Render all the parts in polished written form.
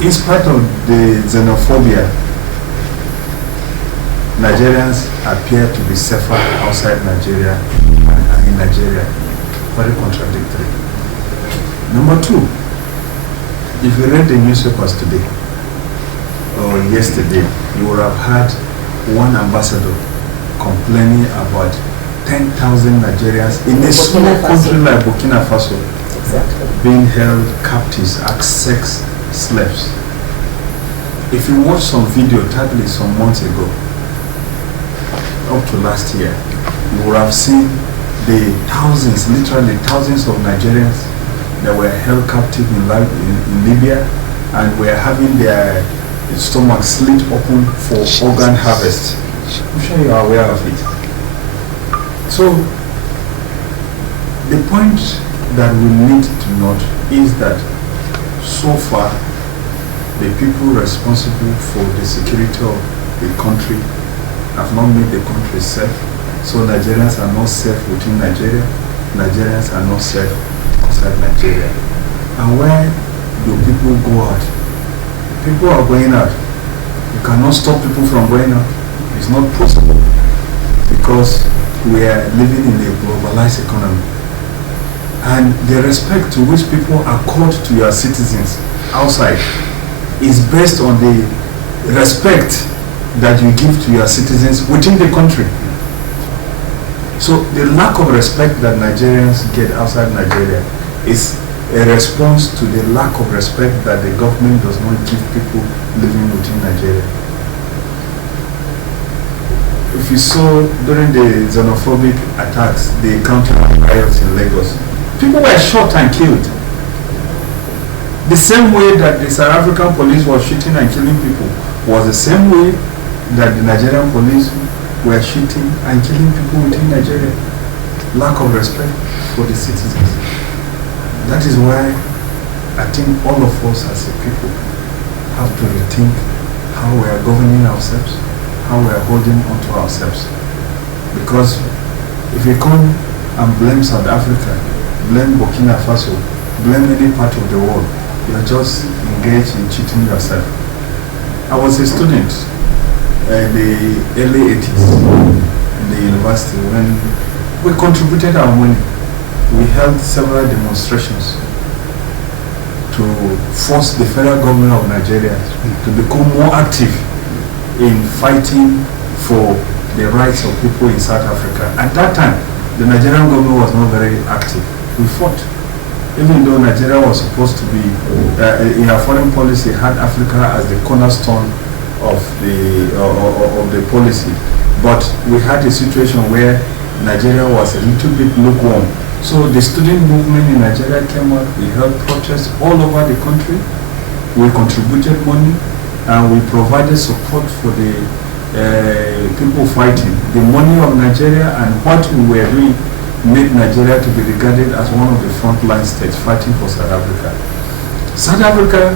In spite of the xenophobia, Nigerians appear to be safer outside Nigeria and in Nigeria. Very contradictory. Number two, if you read the newspapers today or yesterday, you would have had one ambassador complaining about 10,000 Nigerians in a small country like Burkina Faso being held captives as sex slaves. If you watch some video, probably some months ago, up to last year, you would have seen the thousands, literally thousands of Nigerians that were held captive in Libya and were having their stomach slit open for organ harvest. I'm sure you are aware of it. So, the point that we need to note is that so far, the people responsible for the security of the country have not made the country safe. So Nigerians are not safe within Nigeria. Nigerians are not safe outside Nigeria. And where do people go out? People are going out. You cannot stop people from going out. It's not possible because we are living in a globalized economy. And the respect to which people accord to your citizens outside is based on the respect that you give to your citizens within the country. So the lack of respect that Nigerians get outside Nigeria is a response to the lack of respect that the government does not give people living within Nigeria. If you saw during the xenophobic attacks, the counter riots in Lagos, people were shot and killed. The same way that the South African police was shooting and killing people was the same way that the Nigerian police were shooting and killing people within Nigeria. Lack of respect for the citizens. That is why I think all of us as a people have to rethink how we are governing ourselves, how we are holding onto ourselves. Because if you come and blame South Africa, blame Burkina Faso, blame any part of the world, you are just engaged in cheating yourself. I was a student in the early 80s in the university when we contributed our money. We held several demonstrations to force the federal government of Nigeria to become more active in fighting for the rights of people in South Africa. At that time, the Nigerian government was not very active. We fought. Even though Nigeria was supposed to be, in our foreign policy, had Africa as the cornerstone of the policy. But we had a situation where Nigeria was a little bit lukewarm. So the student movement in Nigeria came out, we held protests all over the country, we contributed money, and we provided support for the people fighting. The money of Nigeria and what we were doing made Nigeria to be regarded as one of the frontline states fighting for South Africa. South Africa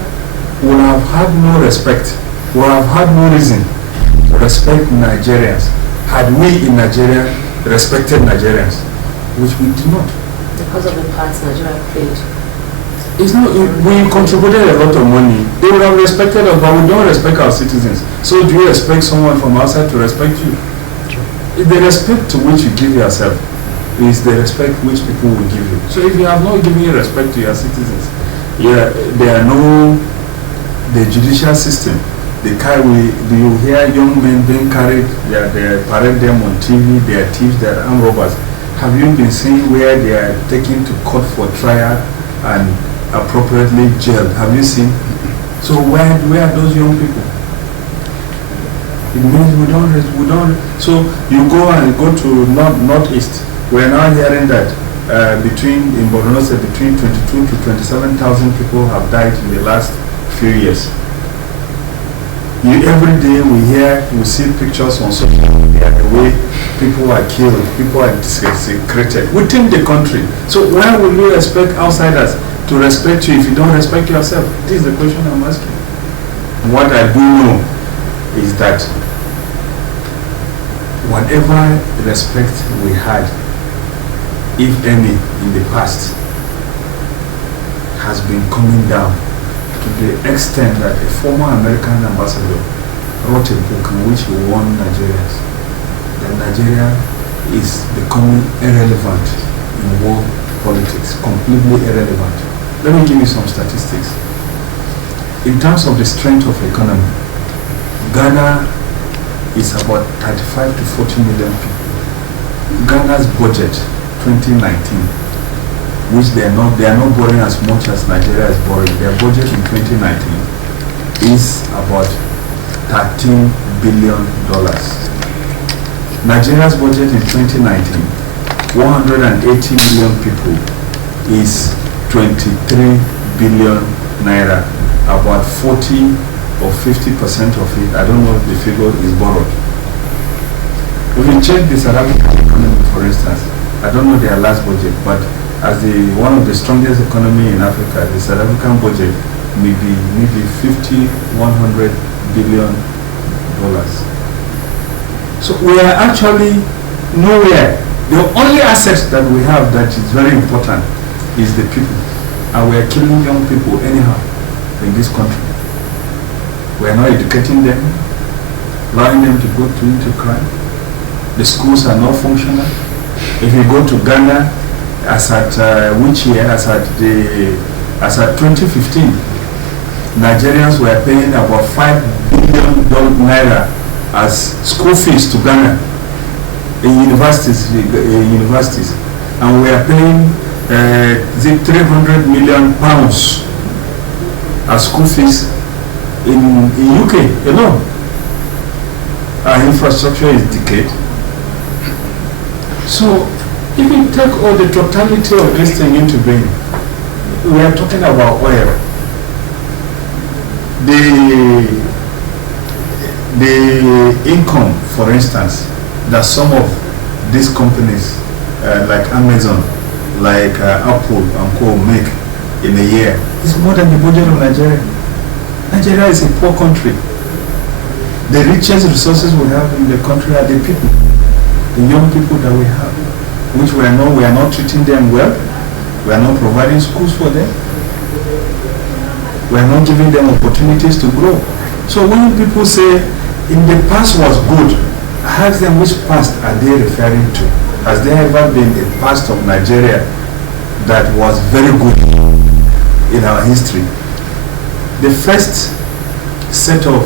would have had no respect, would have had no reason to respect Nigerians had we in Nigeria respected Nigerians, which we did not. Because of the parts Nigeria played. It's not, we contributed a lot of money. They would have respected us, but we don't respect our citizens. So do you expect someone from outside to respect you? The respect to which you give yourself is the respect which people will give you. So if you have not given respect to your citizens, there are no, the judicial system, the car do you hear young men being carried, they parade them on TV, they are thieves, they are armed robbers. Have you been seeing where they are taken to court for trial and appropriately jailed? Have you seen? So where are those young people? It means we don't. So you go to northeast. We are now hearing that in Borno State, between 22 to 27,000 people have died in the last few years. Every day we see pictures on social media, the way people are killed, people are desecrated within the country. So why will you expect outsiders to respect you if you don't respect yourself? This is the question I'm asking. What I do know is that whatever respect we had, if any, in the past, has been coming down to the extent that a former American ambassador wrote a book in which he warned Nigerians that Nigeria is becoming irrelevant in world politics, completely irrelevant. Let me give you some statistics. In terms of the strength of economy, Ghana is about 35 to 40 million people. Ghana's budget 2019, which they are not borrowing as much as Nigeria is borrowing. Their budget in 2019 is about $13 billion. Nigeria's budget in 2019, 180 million people, is 23 billion naira. About 40 or 50% of it, I don't know if the figure is borrowed. If you check the South African economy, for instance, I don't know their last budget, but as one of the strongest economy in Africa, the South African budget may be maybe 50, 100 billion dollars. So we are actually nowhere. The only asset that we have that is very important is the people. And we are killing young people anyhow in this country. We are not educating them, allowing them to go into crime. The schools are not functional. If you go to Ghana, as at which year? As at 2015, Nigerians were paying about $5 billion naira as school fees to Ghana in universities, and we are paying 300 million pounds as school fees in UK alone. Our infrastructure is decayed. So if you take all the totality of this thing into being, we are talking about oil. The income, for instance, that some of these companies like Amazon, like Apple and Co make in a year is more than the budget of Nigeria. Nigeria is a poor country. The richest resources we have in the country are the people, the young people that we have, which we are not treating them well. We are not providing schools for them. We are not giving them opportunities to grow. So when people say in the past was good, I ask them which past are they referring to? Has there ever been a past of Nigeria that was very good in our history? The first set of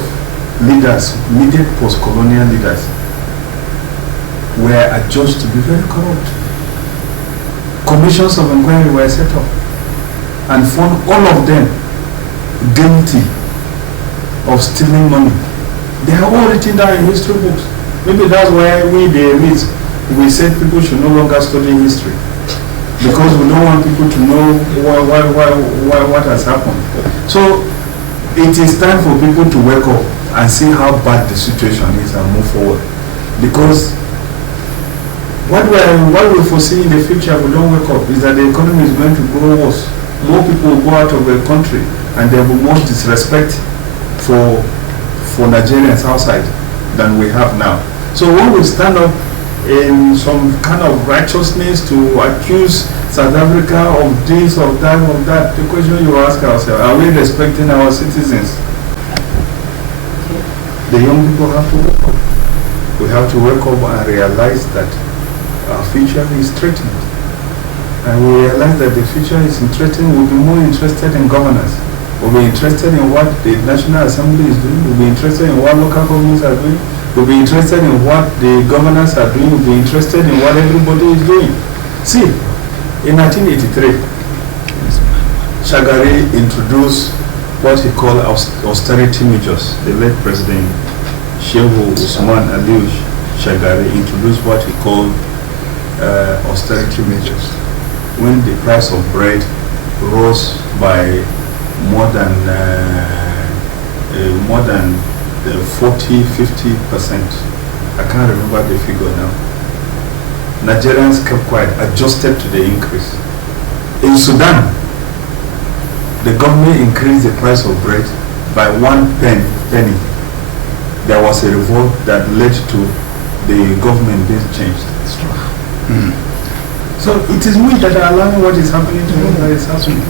leaders, immediate post-colonial leaders, were adjudged to be very corrupt. Commissions of inquiry were set up and found all of them guilty of stealing money. They are all written down in history books. Maybe that's why we, the elites, we said people should no longer study history, because we don't want people to know what has happened. So it is time for people to wake up and see how bad the situation is and move forward. Because what we foresee in the future if we don't wake up is that the economy is going to grow worse. More people will go out of the country and there will be more disrespect for Nigerians outside than we have now. So when we stand up in some kind of righteousness to accuse South Africa of this, of that, the question you ask ourselves, are we respecting our citizens? The young people have to wake up. We have to wake up and realize that our future is threatened. And we realize that the future is threatened. We'll be more interested in governance. We'll be interested in what the National Assembly is doing. We'll be interested in what local governments are doing. We'll be interested in what the governors are doing. We'll be interested in what everybody is doing. See, in 1983, Shagari introduced what he called austerity measures. The late President Shehu Usman Aliyu Shagari introduced what he called austerity measures. When the price of bread rose by more than 40-50%. I can't remember the figure now. Nigerians kept quiet, adjusted to the increase. In Sudan, the government increased the price of bread by 1 penny. There was a revolt that led to the government being changed. So it is we that are allowing what is happening to us that is happening.